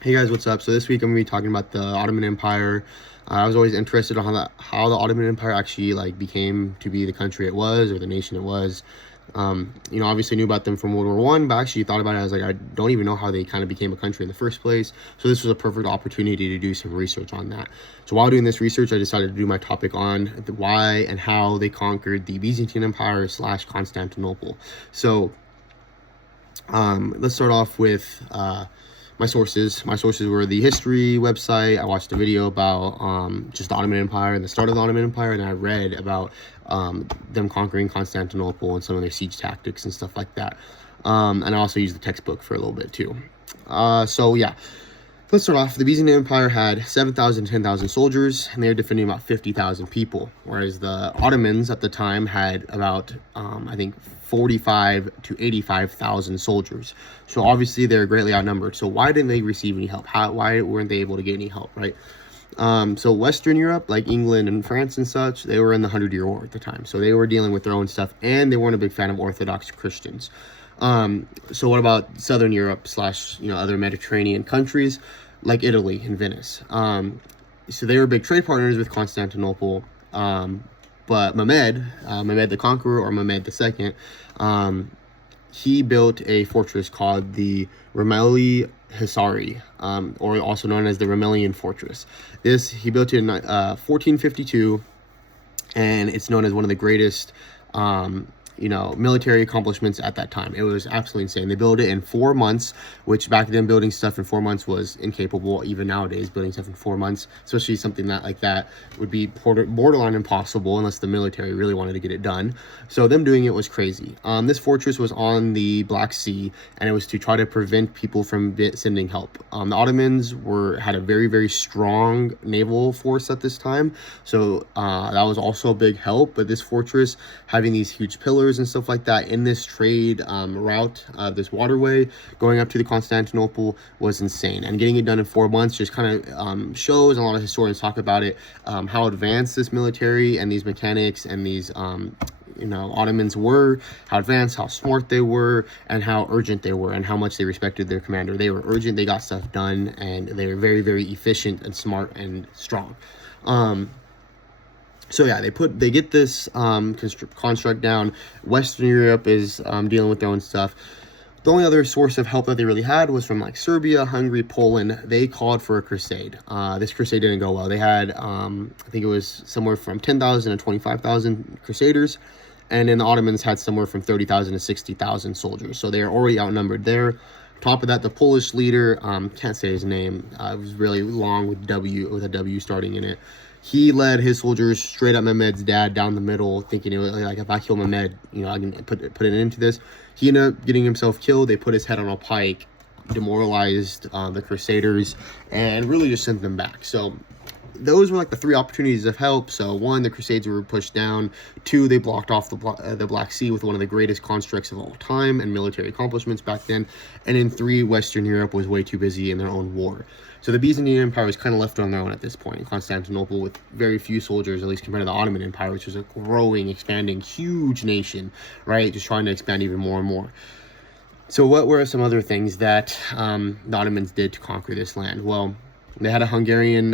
Hey guys, what's up? So this week I'm gonna be talking about the Ottoman Empire. I was always interested in how the Ottoman Empire actually became to be the country it was, or the nation it was. Obviously knew about them from World War One, but actually thought about it. I was like, I don't even know how they kind of became a country in the first place. So this was a perfect opportunity to do some research on that. So while doing this research, I decided to do my topic on the why and how they conquered the Byzantine Empire / Constantinople. So let's start off with my sources. My sources were the history website. I watched a video about just the Ottoman Empire and the start of the Ottoman Empire, and I read about them conquering Constantinople and some of their siege tactics and stuff like that. And I also used the textbook for a little bit too. So yeah, let's start off. The Byzantine Empire had 7,000 to 10,000 soldiers, and they were defending about 50,000 people, whereas the Ottomans at the time had about, I think, 45 to 85,000 soldiers. So obviously they're greatly outnumbered. So why didn't they receive any help? Why weren't they able to get any help, right? So Western Europe, like England and France and such, they were in the 100-Year War at the time. So they were dealing with their own stuff, and they weren't a big fan of Orthodox Christians. So what about Southern Europe / other Mediterranean countries like Italy and Venice? So they were big trade partners with Constantinople. But Mehmed the Conqueror, or Mehmed II, he built a fortress called the Rumeli Hisari, or also known as the Rumelian Fortress. He built it in 1452, and it's known as one of the greatest military accomplishments at that time. It was absolutely insane. They built it in 4 months, which back then building stuff in 4 months was incapable. Even nowadays, building stuff in 4 months, especially something that like that, would be borderline impossible unless the military really wanted to get it done. So them doing it was crazy. This fortress was on the Black Sea, and it was to try to prevent people from sending help. The Ottomans had a very, very strong naval force at this time, so that was also a big help. But this fortress, having these huge pillars and stuff like that in this trade route, this waterway going up to the Constantinople, was insane. And getting it done in 4 months just kind of shows, and a lot of historians talk about it, how advanced this military and these mechanics and these Ottomans were, how advanced, how smart they were, and how urgent they were, and how much they respected their commander. They were urgent, they got stuff done, and they were very, very efficient and smart and strong. So yeah, they get this construct down. Western Europe is dealing with their own stuff. The only other source of help that they really had was from like Serbia, Hungary, Poland. They called for a crusade. This crusade didn't go well. They had, I think it was somewhere from 10,000 to 25,000 crusaders, and then the Ottomans had somewhere from 30,000 to 60,000 soldiers. So they are already outnumbered there. Top of that, the Polish leader, can't say his name. It was really long with a W starting in it. He led his soldiers straight up Mehmed's dad down the middle, thinking it was like, if I kill Mehmed, I can put an end to this. He ended up getting himself killed. They put his head on a pike, demoralized the Crusaders, and really just sent them back. So those were like the 3 opportunities of help. So 1, the Crusades were pushed down. 2, they blocked off the Black Sea with one of the greatest constructs of all time and military accomplishments back then. And then 3, Western Europe was way too busy in their own war. So the Byzantine Empire was kind of left on their own at this point. Constantinople, with very few soldiers, at least compared to the Ottoman Empire, which was a growing, expanding, huge nation, right? Just trying to expand even more and more. So what were some other things that the Ottomans did to conquer this land? Well, they had a Hungarian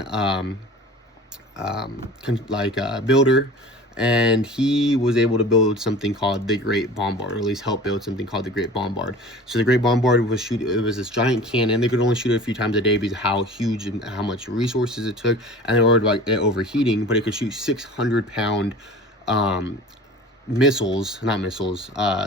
builder, and he was able to build something called the Great Bombard, or at least help build something called the Great Bombard. So the Great Bombard was this giant cannon. They could only shoot it a few times a day because of how huge and how much resources it took, and they were like overheating. But it could shoot 600-pound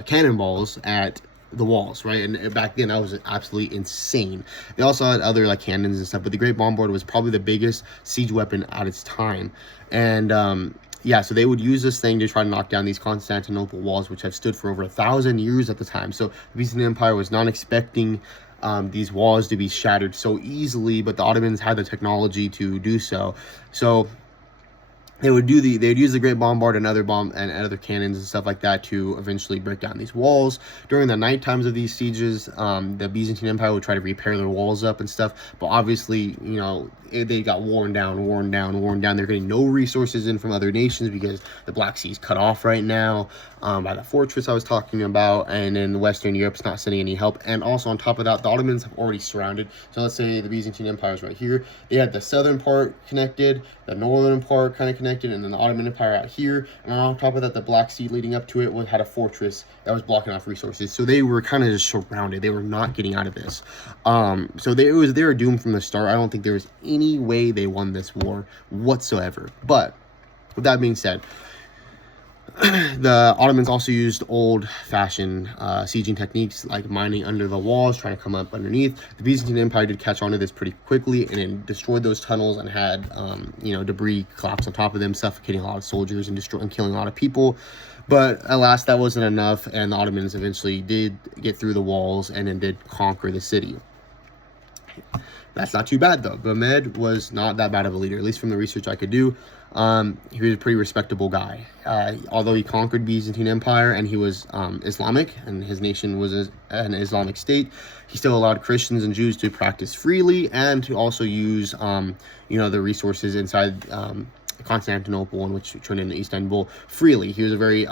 cannonballs at the walls, right? And back then that was absolutely insane. They also had other like cannons and stuff, but the Great Bombard was probably the biggest siege weapon at its time. And so they would use this thing to try to knock down these Constantinople walls, which have stood for over 1,000 years at the time. So the Byzantine Empire was not expecting these walls to be shattered so easily, but the Ottomans had the technology to do so. So they would use the Great Bombard and other cannons and stuff like that to eventually break down these walls. During the night times of these sieges, the Byzantine Empire would try to repair their walls up and stuff, but obviously, they got worn down. They're getting no resources in from other nations because the Black Sea is cut off right now by the fortress I was talking about, and then Western Europe's not sending any help. And also on top of that, the Ottomans have already surrounded. So let's say the Byzantine Empire is right here. They had the southern part connected, the northern part kind of connected, and then the Ottoman Empire out here. And on top of that, the Black Sea leading up to it had a fortress that was blocking off resources. So they were kind of just surrounded. They were not getting out of this. So they were doomed from the start. I don't think there was any way they won this war whatsoever. But with that being said, the Ottomans also used old-fashioned sieging techniques like mining under the walls, trying to come up underneath. The Byzantine Empire did catch on to this pretty quickly and then destroyed those tunnels and had, debris collapse on top of them, suffocating a lot of soldiers and killing a lot of people. But alas, that wasn't enough, and the Ottomans eventually did get through the walls and then did conquer the city. That's not too bad, though. Mehmed was not that bad of a leader, at least from the research I could do. He was a pretty respectable guy. Although he conquered Byzantine Empire and he was Islamic and his nation was an Islamic state, he still allowed Christians and Jews to practice freely and to also use, the resources inside Constantinople, and which turned into Istanbul, freely. He was a very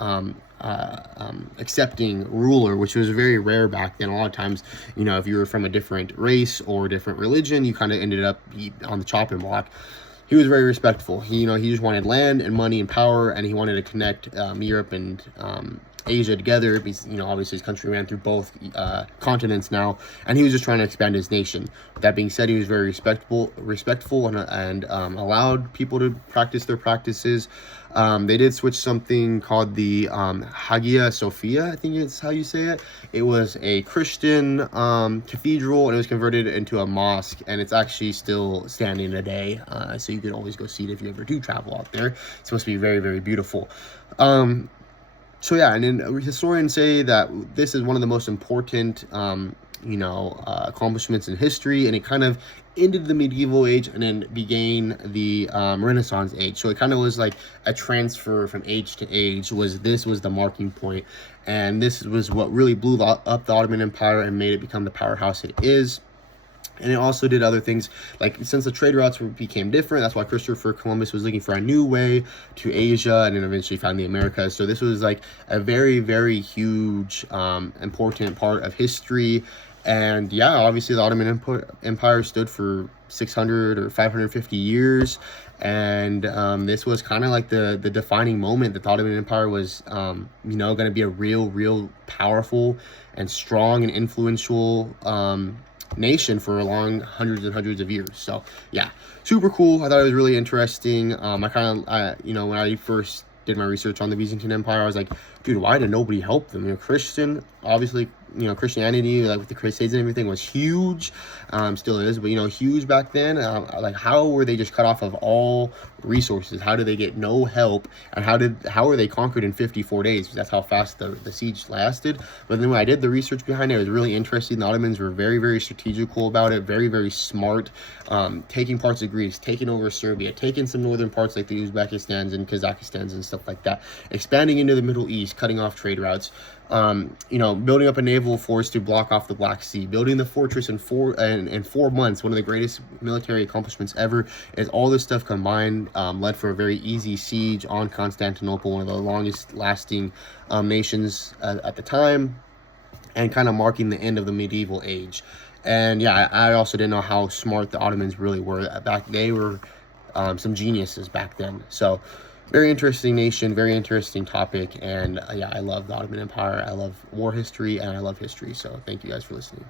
accepting ruler, which was very rare back then. A lot of times, if you were from a different race or different religion, you kind of ended up on the chopping block. He was very respectful. He just wanted land and money and power, and he wanted to connect Europe and Asia together because, obviously his country ran through both continents now, and he was just trying to expand his nation. That being said, he was very respectful and allowed people to practice their practices. They did switch something called the Hagia Sophia, I think it's how you say it. It was a Christian cathedral, and it was converted into a mosque, and it's actually still standing today. So you can always go see it if you ever do travel out there. It's supposed to be very, very beautiful. So yeah, and then historians say that this is one of the most important, accomplishments in history, and it kind of ended the medieval age and then began the Renaissance age. So it kind of was like a transfer from age to age. This was the marking point, and this was what really blew up the Ottoman Empire and made it become the powerhouse it is. And it also did other things, like since the trade routes became different, that's why Christopher Columbus was looking for a new way to Asia and then eventually found the Americas. So this was like a very, very huge, important part of history. And yeah, obviously the Ottoman Empire stood for 600 or 550 years. And this was kind of like the defining moment that the Ottoman Empire was, going to be a real powerful and strong and influential nation for a long hundreds and hundreds of years. So yeah, super cool. I thought it was really interesting. I kind of, when I first did my research on the Byzantine Empire, I was like, dude, why did nobody help them? Christian, obviously, Christianity, like with the Crusades and everything, was huge, still is, but huge back then. Like, how were they just cut off of all resources? How did they get no help? And how were they conquered in 54 days? That's how fast the siege lasted. But then when I did the research behind it, it was really interesting. The Ottomans were very, very strategical about it, very, very smart, taking parts of Greece, taking over Serbia, taking some northern parts like the Uzbekistans and Kazakhstans and stuff like that, expanding into the Middle East, cutting off trade routes, building up a naval force to block off the Black Sea, building the fortress in 4 months. One of the greatest military accomplishments ever. Is all this stuff combined led for a very easy siege on Constantinople, one of the longest lasting nations at the time, and kind of marking the end of the medieval age. And yeah, I also didn't know how smart the Ottomans really were back. They were some geniuses back then. So very interesting nation, very interesting topic. And yeah, I love the Ottoman Empire. I love war history and I love history. So thank you guys for listening.